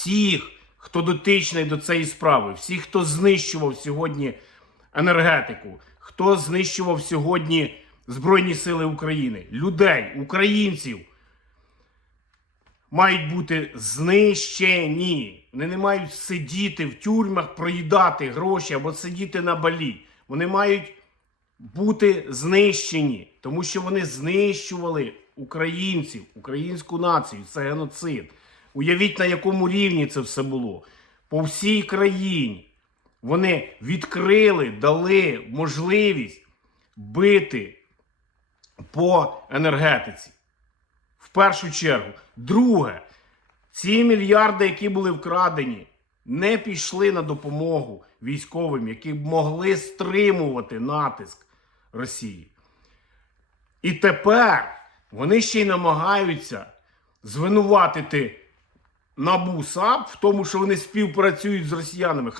всіх, хто дотичний до цієї справи, всіх, хто знищував сьогодні енергетику, хто знищував сьогодні Збройні Сили України, людей, українців, мають бути знищені. Вони не мають сидіти в тюрмах, проїдати гроші або сидіти на балі. Вони мають бути знищені, тому що вони знищували українців, українську націю. Це геноцид. Уявіть, на якому рівні це все було. По всій країні вони відкрили, дали можливість бити по енергетиці. В першу чергу. Друге, ці мільярди, які були вкрадені, не пішли на допомогу військовим, які б могли стримувати натиск Росії. І тепер вони ще й намагаються звинуватити НАБУ САП в тому, що вони співпрацюють з росіянами.